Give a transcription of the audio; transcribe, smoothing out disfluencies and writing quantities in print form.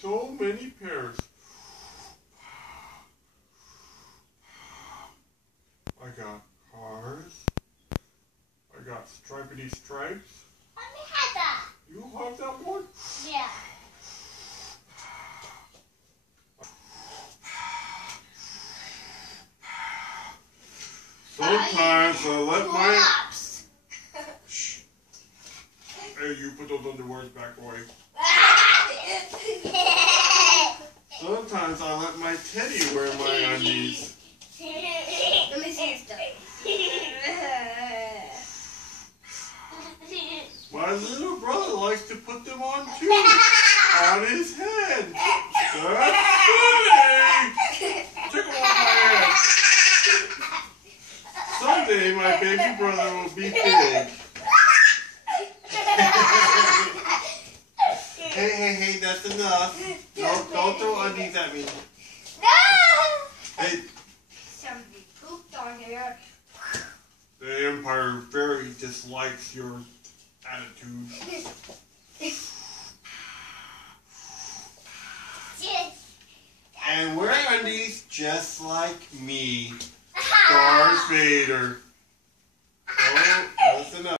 So many pairs. I got cars. I got stripedy stripes. Let me have that. You have that one? Yeah. Sometimes I let my... Shh. Hey, you put those underwears back away. Sometimes I let my teddy wear my undies. Let me see stuff. My little brother likes to put them on too. On his head. That's funny. Check him on my head. Someday my baby brother will be big. Hey, that's enough. Don't throw undies at me. No! Hey, Somebody pooped on here. the Empire very dislikes your attitude. And wearing undies just like me. Darth Vader.